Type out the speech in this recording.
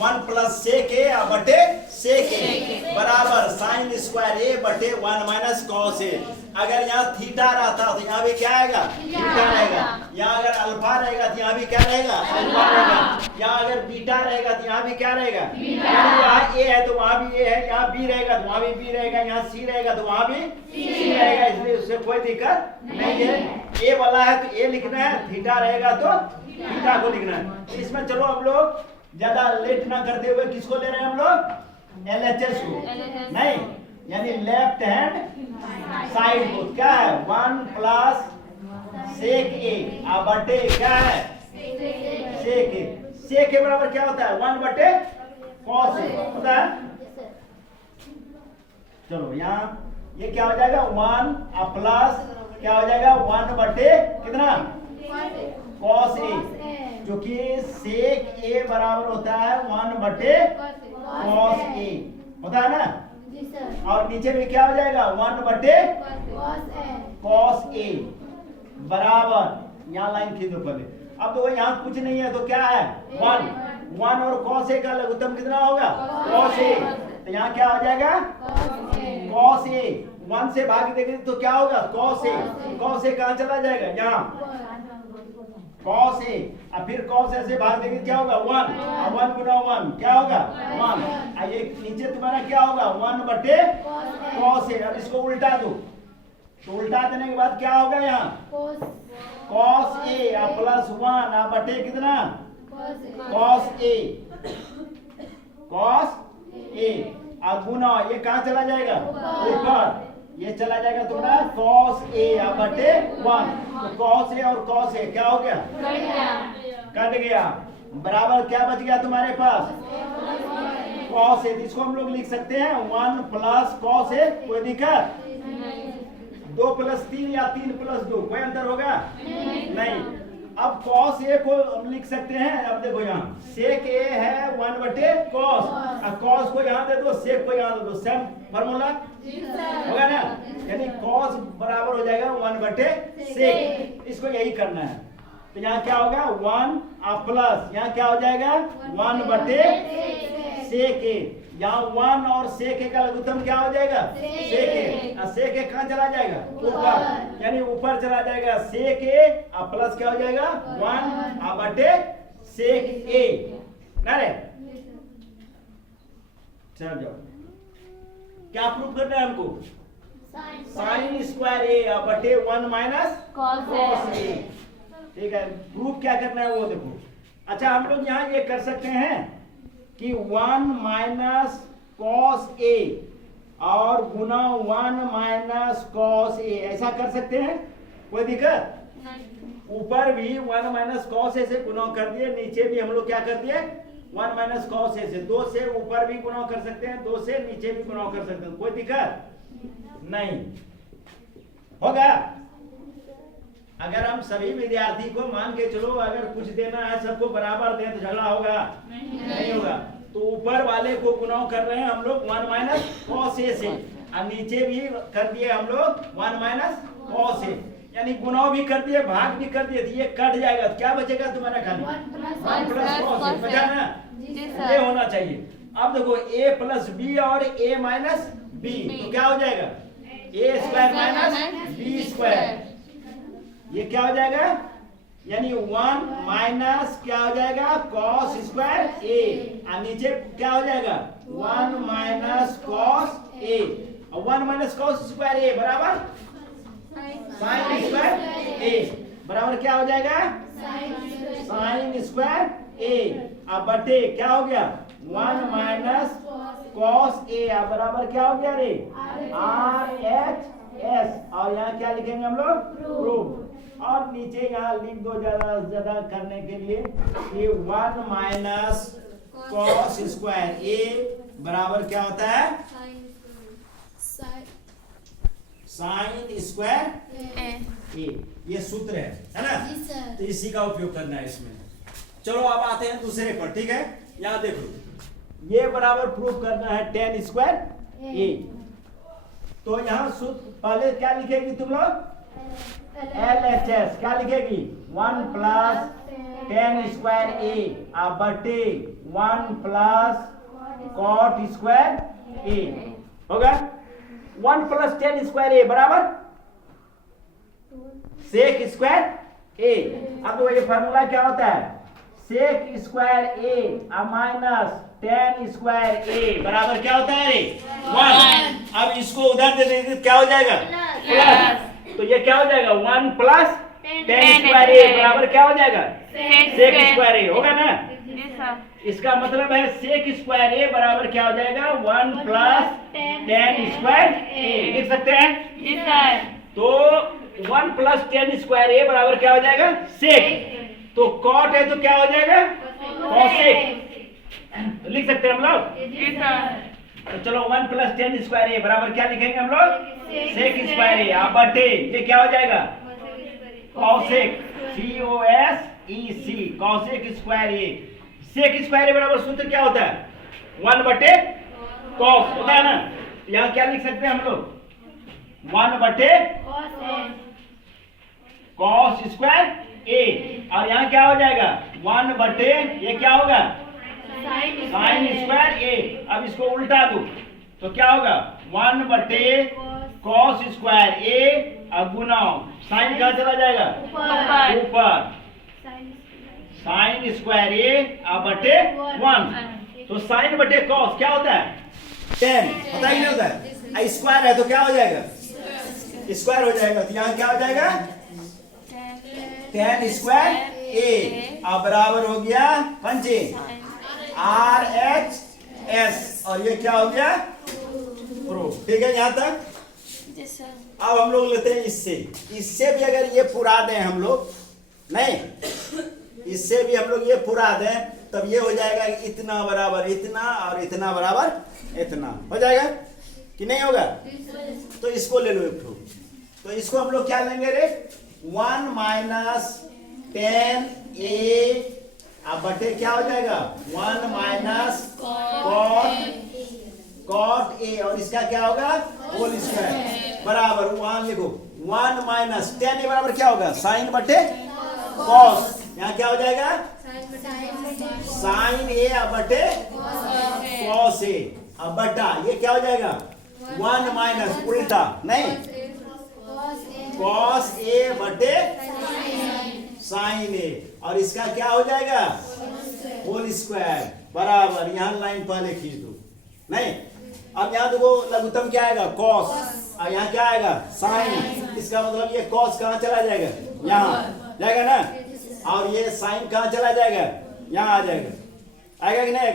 1 plus sec ए बटे सेक ए बराबर sine square ए बटे 1 माइनस कॉस ए। अगर यहाँ थीटा रहता तो यहाँ भी क्या आएगा? थीटा रहेगा। यहाँ अगर अल्फा रहेगा तो यहाँ भी क्या रहेगा? अल्फा रहेगा। यहाँ अगर बीटा रहेगा तो यहाँ भी क्या रहेगा? यहाँ ए है तो वहाँ भी ए है, यहाँ बी रहेगा तो वहाँ भी बी रहेगा, यहाँ सी रहेगा तो वहाँ भी सी रहेगा, इसलिए उससे कोई दिक्कत नहीं है। ए वाला है तो ए लिखना है, थीटा रहेगा तो थीटा को लिखना है। इसमें चलो हम लोग ज्यादा लेट ना करते हुए किसको ले रहे हैं हम लोग? एलएचएस को, नहीं यानी लेफ्ट हैंड साइड को। क्या है? 1 प्लस सेक ए बटे क्या है? सेक ए। सेक ए बराबर क्या होता है? 1 बटे कॉस ए होता है। चलो यहाँ ये क्या हो जाएगा? 1 प्लस क्या हो जाएगा? 1 बटे कितना? कॉस ए, जो कि सेक ए बराबर होता है 1 बटे कॉस ए होता है ना। और नीचे में क्या हो जाएगा? 1 बटे कॉस ए बराबर, यहाँ लाइन खींचो पहले। अब तो यहाँ कुछ नहीं है तो क्या है? 1 और कॉस ए का लघुत्तम कितना होगा? Cos A. तो यहाँ क्या हो जाएगा? Cos A. 1 से भाग देंगे तो क्या होगा? Cos A. कॉस ए कहाँ चला जाएगा? यहाँ कॉस ए। अब फिर कॉस ए से भाग देंगे क्या होगा? 1 और 1 गुना 1 क्या होगा? 1। ये नीचे तुम्हारा क्या होगा? 1 बटे कॉस ए। अब इसको उल्टा दो तो उल्टा देने के बाद क्या होगा? यहाँ कॉस ए प्लस 1 बटे कितना? Cos A. कॉस ए अब गुना ये कहाँ चला जाएगा? ऊपर। ये चला जाएगा तुम्हारा कॉस ए बटे 1। तो कॉस ए और कॉस ए क्या हो गया? कट गया। बराबर क्या बच गया तुम्हारे पास? Cos A. इसको हम लोग लिख सकते हैं 1 प्लस कॉस ए। कोई दिक्कत? 2 प्लस 3 या 3 प्लस 2 कोई अंतर होगा? नहीं। अब कॉस ए को हम लिख सकते हैं। अब देखो यहाँ सेक ए है 1 बटे कॉस, अब कॉस को यहाँ दे दो, सेक को यहाँ दे दो, सेम फार्मूला होगा ना। यानी कॉस बराबर हो जाएगा 1 बटे सेक। इसको यही करना है। तो यहाँ क्या होगा? 1 प्लस यहाँ क्या हो जाएगा? 1 बटे सेक ए। यहाँ 1 और सेक ए का लघुत्तम क्या हो जाएगा? सेक ए। सेक ए कहाँ चला जाएगा? ऊपर, यानी ऊपर चला जाएगा सेक ए प्लस क्या हो जाएगा? 1 बटे सेक ए ना रे। चल जाओ, क्या प्रूफ करना है हमको? साइन स्क्वायर ए बटे 1 माइनस कॉस ए। ठीक है, प्रूफ क्या करना है वो देखो। अच्छा हम लोग यहाँ ये कर सकते हैं कि 1 माइनस कॉस ए और गुना 1 माइनस कॉस ए, ऐसा कर सकते हैं। कोई दिक्कत? ऊपर भी 1 माइनस कॉस ए से गुना कर दिए, नीचे भी हम लोग क्या कर दिए? 1 माइनस कॉस ए से। 2 से ऊपर भी गुना कर सकते हैं, 2 से नीचे भी गुना कर सकते हैं। कोई दिक्कत नहीं होगा। अगर हम सभी विद्यार्थी को मान के चलो, अगर कुछ देना है सबको बराबर दें तो झगड़ा होगा? नहीं होगा। तो ऊपर वाले को गुना कर रहे हैं हम लोग 1 माइनस कॉस ए से, और नीचे भी कर दिए हम लोग 1 माइनस कॉस ए, यानी गुना भी कर दिए, भाग भी कर दिए। ये कट जाएगा तो क्या बचेगा तुम्हारा? खाली 1 प्लस कॉस ए बचा ना। ये होना चाहिए। अब देखो a प्लस बी और a माइनस बी, तो क्या हो जाएगा? a square minus B square. ये क्या हो जाएगा? यानी 1 माइनस क्या हो जाएगा? कॉस स्क्वायर ए, और नीचे क्या हो जाएगा? 1 माइनस कॉस ए, और 1 माइनस कॉस स्क्वायर ए बराबर साइन स्क्वायर ए बराबर क्या हो जाएगा? साइन स्क्वायर ए। अब बटे क्या हो गया? 1 माइनस कॉस ए बराबर क्या हो गया रे? R H S. और यहाँ क्या लिखेंगे हम लोग? प्रूफ। और नीचे यहाँ लिख दो ज्यादा ज्यादा करने के लिए कि 1 माइनस कॉस स्क्वायर ए बराबर क्या होता है? साइन स्क्वायर ए। ये सूत्र है ना? तो इसी का उपयोग करना है इसमें। चलो अब आते हैं दूसरे पर। ठीक है, यहाँ देखो ये बराबर प्रूफ करना है tan स्क्वायर ए। तो यहाँ सूत्र पहले क्या लिखेगी तुम लोग? LHS क्या लिखेगी 1 प्लस tan स्क्वायर ए बटे 1 प्लस cot स्क्वायर ए होगा 1 प्लस tan स्क्वायर ए बराबर sec स्क्वायर ए। अब ये फार्मूला क्या होता है sec स्क्वायर ए माइनस tan स्क्वायर ए बराबर क्या होता है 1। अब इसको उधर दे देंगे क्या हो जाएगा प्लस, तो ये क्या हो जाएगा 1 प्लस tan स्क्वायर ए बराबर क्या हो जाएगा sec स्क्वायर ए होगा ना। इसका मतलब है sec स्क्वायर ए बराबर क्या हो जाएगा 1 प्लस tan स्क्वायर ए लिख सकते हैं। तो 1 प्लस tan स्क्वायर ए बराबर क्या हो जाएगा sec, तो cot है तो क्या हो जाएगा cosec लिख सकते हैं हम लोग। तो चलो 1 प्लस tan स्क्वायर ए बराबर क्या लिखेंगे हम लोग sec स्क्वायर ए बटे ये क्या हो जाएगा cosec COSEC cosec स्क्वायर ए। sec स्क्वायर ए बराबर सूत्र क्या होता है 1 बटे cos होता है ना। यहाँ क्या लिख सकते हैं हम लोग 1 बटे cos स्क्वायर ए, और यहाँ क्या हो जाएगा 1 बटे ये क्या होगा sin स्क्वायर ए। अब इसको उल्टा दो तो क्या होगा 1 बटे cos स्क्वायर ए अब गुना sin कहाँ चला जाएगा ऊपर sin स्क्वायर ए बटे 1। तो sin बटे cos क्या होता है 10 पता ही नहीं होता है, स्क्वायर है तो क्या हो जाएगा स्क्वायर हो जाएगा। तो यहाँ क्या हो जाएगा tan स्क्वायर ए बराबर हो गया पंचे RHS और ये क्या हो गया प्रूफ। ठीक है यहाँ तक। अब हम लोग लेते हैं इससे भी अगर ये पुरा दें हम लोग, नहीं इससे भी हम लोग ये पुरा दें तब ये हो जाएगा इतना बराबर इतना और इतना बराबर इतना हो जाएगा कि नहीं होगा। तो इसको ले लो एक ठो, तो इसको हम लोग क्या लेंगे रे 1 माइनस tan ए बटे क्या हो जाएगा 1 माइनस cot ए और इसका क्या होगा होल स्क्वायर बराबर 1 लिखो 1 माइनस tan ए बराबर क्या होगा sin बटे cos। यहाँ क्या हो जाएगा sin ए बटे cos ए बटा ये क्या हो जाएगा 1 माइनस उल्टा नहीं cos ए बटे sin ए और इसका क्या हो जाएगा होल स्क्वायर बराबर यहाँ लाइन पहले खींच दो नहीं। अब यहाँ देखो लघुत्तम क्या आएगा cos और यहाँ क्या आएगा sin। इसका मतलब ये cos कहाँ चला जाएगा यहाँ जाएगा ना, और ये sin कहाँ चला जाएगा यहाँ आ जाएगा, आएगा कि नहीं आएगा।